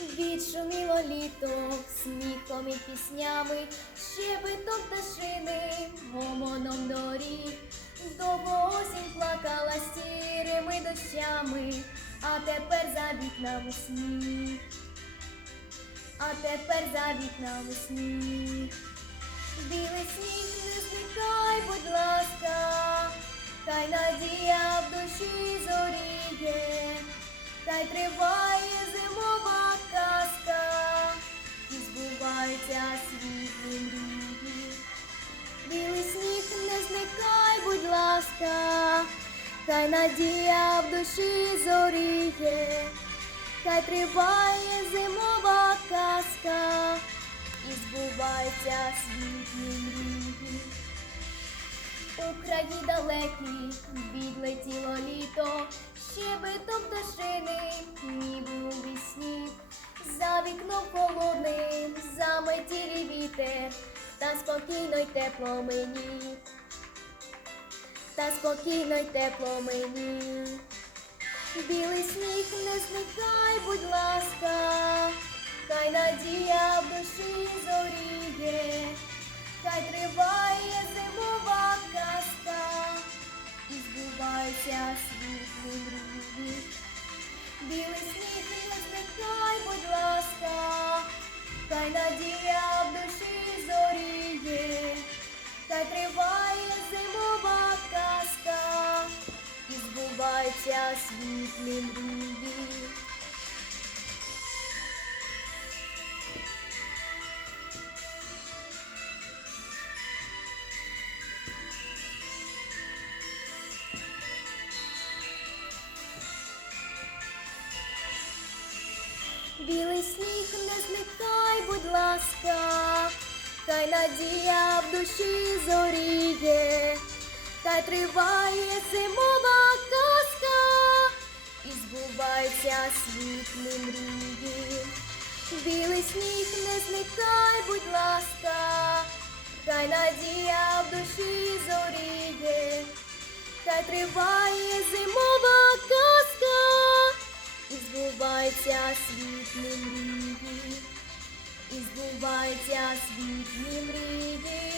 Відшуміло літо сміхом і піснями, щебетом пташини, гомоном доріг. Довго осінь плакала сірими дощами, а тепер за вікнами сніг, а тепер за вікнами сніг. Білий сніг не зникай, будь ласка, хай надія в душі зоріє, хай триває зимова будь хай надія в душі зоріє, хай триває зимова казка, і збуваються світлі мрії. У краї далекі відлетіло літо, щебетом пташини, ніби у вісні, за вікном холодним заметілі вітер, та спокійно й тепло мені, та спокійно й тепло мені. Білий сніг не зникай, будь ласка, хай надія в душі зоріє, хай триває зимова казка, і збуваються світлі мрії. Білий сніг збуваються світлі мрії. Білий сніг не зникай, будь ласка, хай надія в душі зоріє, хай триває зимова казка, і збуваються світлі мрії. Білий сніг не зникай, будь ласка, хай надія в душі зоріє, хай триває зимова казка і збуваються світлі мрії, і збуваються світлі мрії.